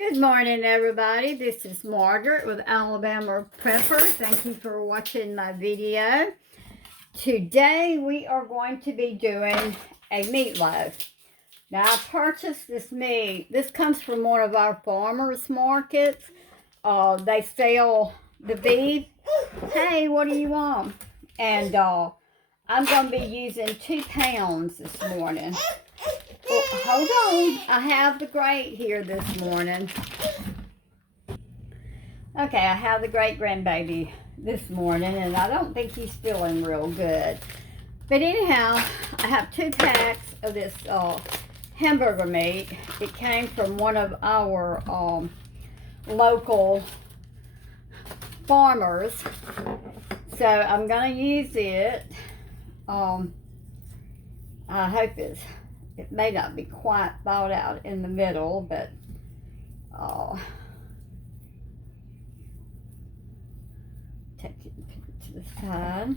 Good morning, everybody. This is Margaret with Alabama Prepper. Thank you for watching my video. Today we are going to be doing a meatloaf. Now I purchased this meat. This comes from one of our farmers markets. They sell the beef. Hey, what do you want? And I'm going to be using 2 pounds this morning. Well, hold on. I have the grate here this morning. Okay, I have the great grandbaby this morning, and I don't think he's feeling real good. But anyhow, I have 2 packs of this hamburger meat. It came from one of our local farmers. So I'm going to use it. I hope it may not be quite thawed out in the middle, but take it and put it to the side.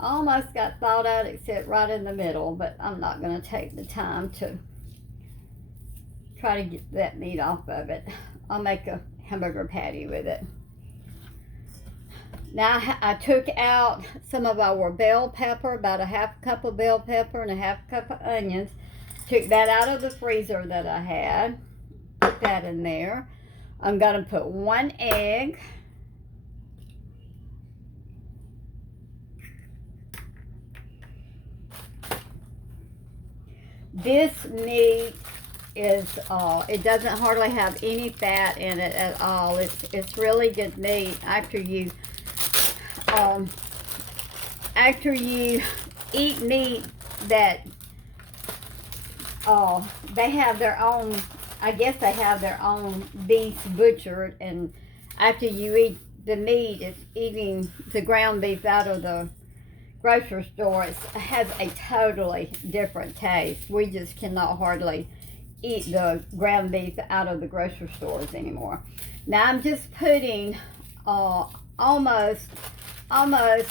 Almost got thawed out except right in the middle, but I'm not going to take the time to try to get that meat off of it. I'll make a hamburger patty with it. Now I took out some of our bell pepper, about a half cup of bell pepper and a half cup of onions. Took that out of the freezer that I had. Put that in there. I'm going to put 1 egg. This meat is, it doesn't hardly have any fat in it at all. It's really good meat after you eat meat that they have their own, I guess they have their own beef butchered, and after you eat the meat, it's eating the ground beef out of the grocery store. It has a totally different taste. We just cannot hardly eat the ground beef out of the grocery stores anymore. Now I'm just putting almost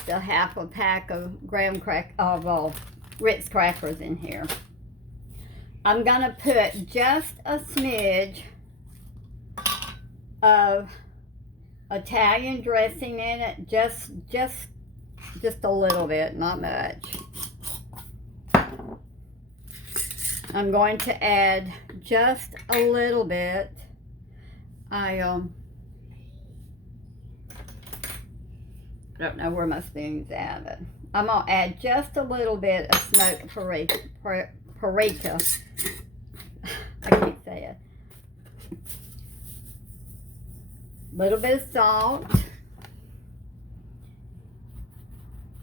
a half a pack of Ritz crackers in here. I'm gonna put just a smidge of Italian dressing in it, just a little bit, not much. I'm going to add just a little bit. I don't know where my spoon's at, but I'm going to add just a little bit of smoked paprika. I can't say it. A little bit of salt.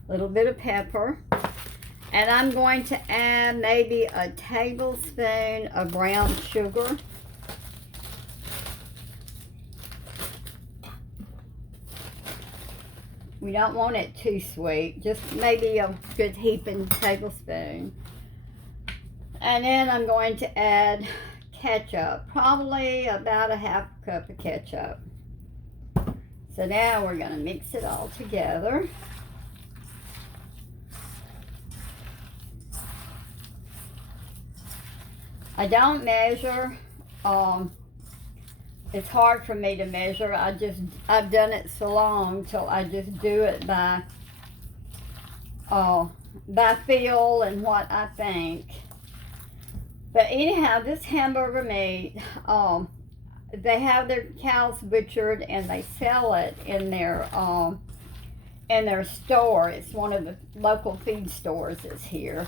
A little bit of pepper. And I'm going to add maybe a tablespoon of brown sugar. We don't want it too sweet, just maybe a good heaping tablespoon. And then I'm going to add ketchup, probably about a half cup of ketchup. So now we're going to mix it all together. I don't measure. It's hard for me to measure. I've done it so long till I just do it by feel and what I think. But anyhow, this hamburger meat, they have their cows butchered and they sell it in their store. It's one of the local feed stores that's here.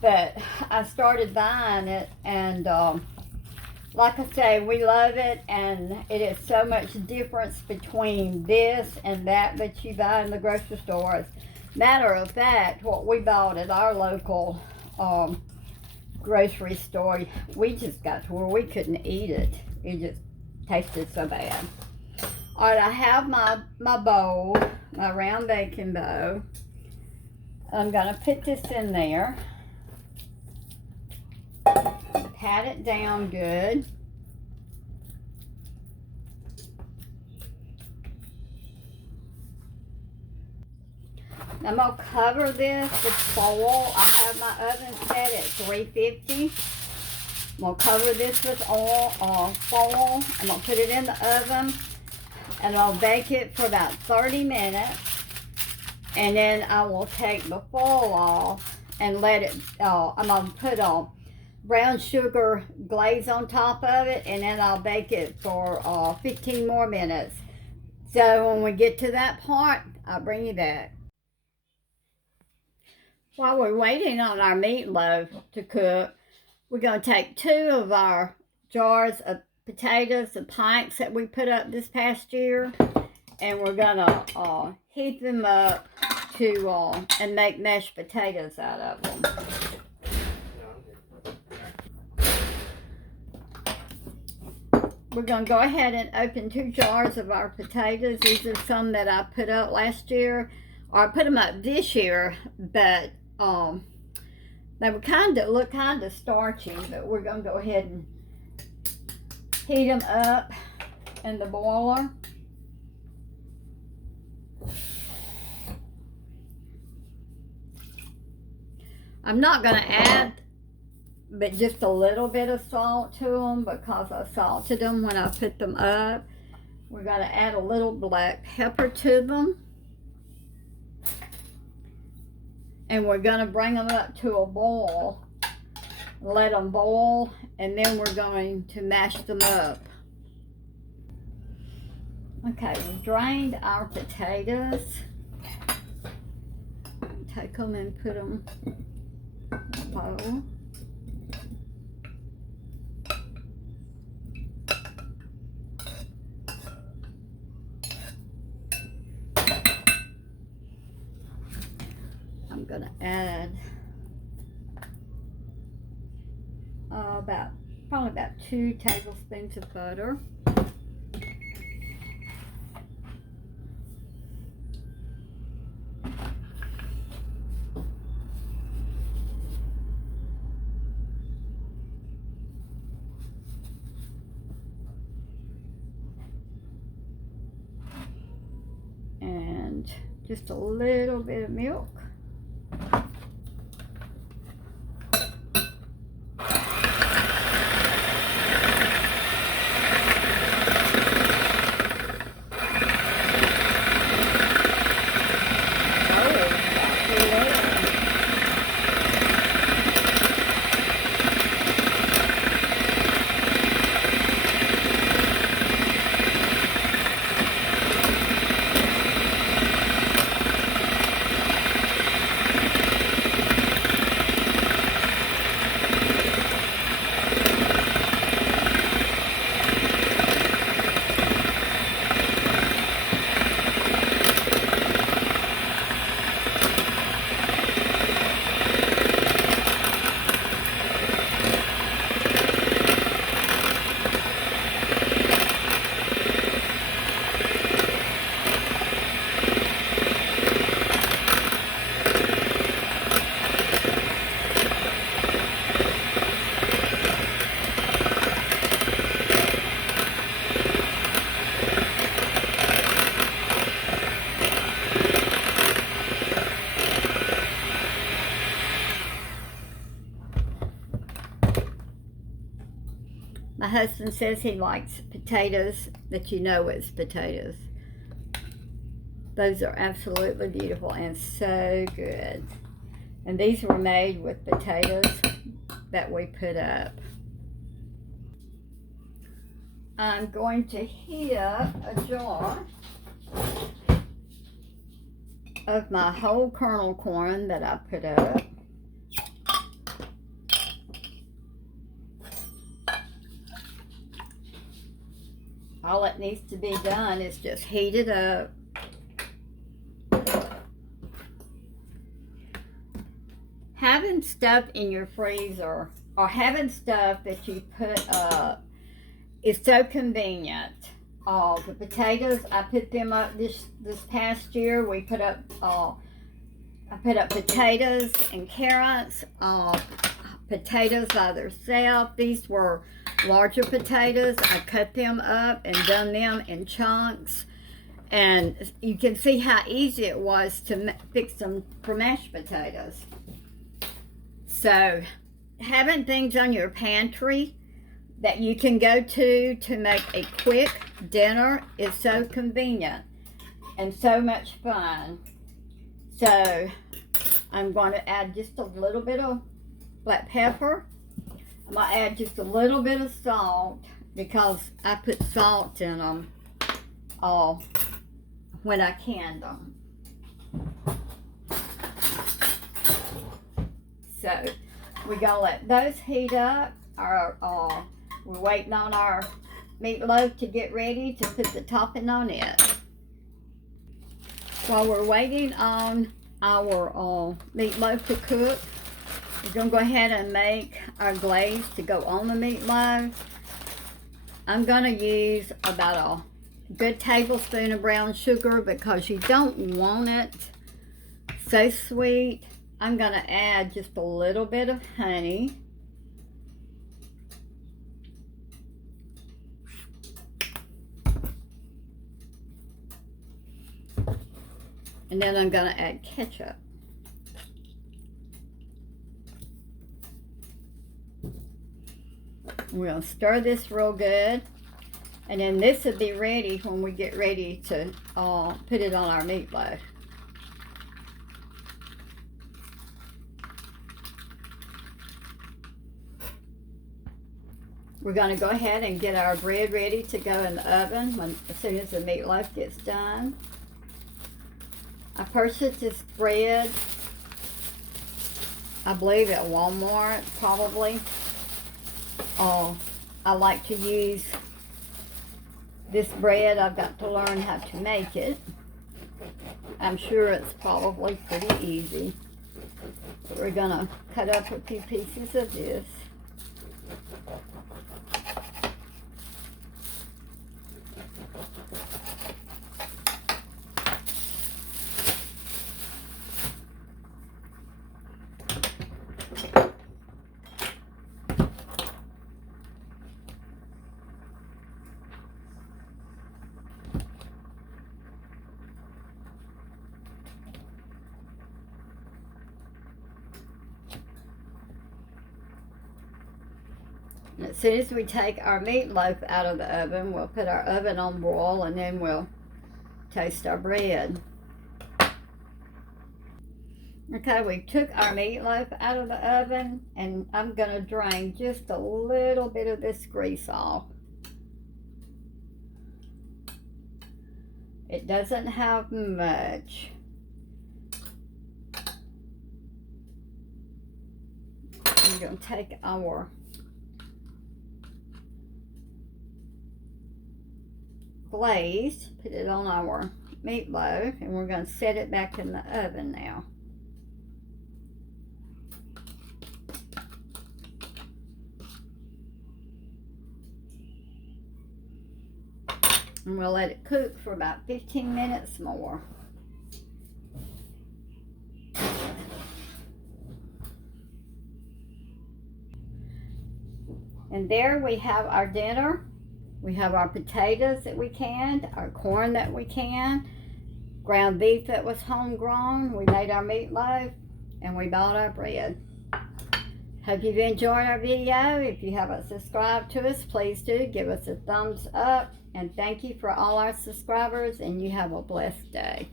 But I started buying it, and like I say, we love it, and it is so much difference between this and that you buy in the grocery store. Matter of fact, what we bought at our local grocery store, we just got to where we couldn't eat it. It just tasted so bad. All right, I have my bowl, my round baking bowl. I'm going to put this in there. Pat it down good. I'm going to cover this with foil. I have my oven set at 350. I'm going to cover this with foil. I'm going to put it in the oven, and I'll bake it for about 30 minutes. And then I will take the foil off and let it, I'm going to put brown sugar glaze on top of it, and then I'll bake it for 15 more minutes. So when we get to that part, I'll bring you back. While we're waiting on our meatloaf to cook, we're going to take 2 of our jars of potatoes, the pints that we put up this past year, and we're going to heat them up and make mashed potatoes out of them. We're going to go ahead and open 2 jars of our potatoes. These are some that I put up last year, or I put them up this year, but they were look kind of starchy, but we're going to go ahead and heat them up in the boiler. I'm not going to add but just a little bit of salt to them because I salted them when I put them up. We're going to add a little black pepper to them. And we're going to bring them up to a boil. Let them boil, and then we're going to mash them up. Okay, we drained our potatoes. Take them and put them in a bowl. I'm going to add probably about 2 tablespoons of butter. And just a little bit of milk. My husband says he likes potatoes that you know it's potatoes. Those are absolutely beautiful and so good. And these were made with potatoes that we put up. I'm going to heat up a jar of my whole kernel corn that I put up. All that needs to be done is just heat it up. Having stuff in your freezer or having stuff that you put up is so convenient. The potatoes, I put them up this past year. We put up, I put up potatoes and carrots, potatoes by themselves. These were larger potatoes. I cut them up and done them in chunks. And you can see how easy it was to fix them for mashed potatoes. So having things on your pantry that you can go to make a quick dinner is so convenient and so much fun. So I'm going to add just a little bit of black pepper. I'm going to add just a little bit of salt because I put salt in them when I canned them. So we're going to let those heat up. We're waiting on our meatloaf to get ready to put the topping on it. While we're waiting on our meatloaf to cook, we're going to go ahead and make our glaze to go on the meatloaf. I'm going to use about a good tablespoon of brown sugar because you don't want it so sweet. I'm going to add just a little bit of honey. And then I'm going to add ketchup. We're going to stir this real good. And then this will be ready when we get ready to put it on our meatloaf. We're going to go ahead and get our bread ready to go in the oven as soon as the meatloaf gets done. I purchased this bread, I believe at Walmart, probably. I like to use this bread. I've got to learn how to make it. I'm sure it's probably pretty easy. But we're going to cut up a few pieces of this. As soon as we take our meatloaf out of the oven, we'll put our oven on broil and then we'll toast our bread. Okay, we took our meatloaf out of the oven and I'm going to drain just a little bit of this grease off. It doesn't have much. I'm going to take our glaze, put it on our meatloaf, and we're going to set it back in the oven now. And we'll let it cook for about 15 minutes more. And there we have our dinner. We have our potatoes that we canned, our corn that we canned, ground beef that was homegrown. We made our meatloaf, and we bought our bread. Hope you've enjoyed our video. If you haven't subscribed to us, please do. Give us a thumbs up. And thank you for all our subscribers, and you have a blessed day.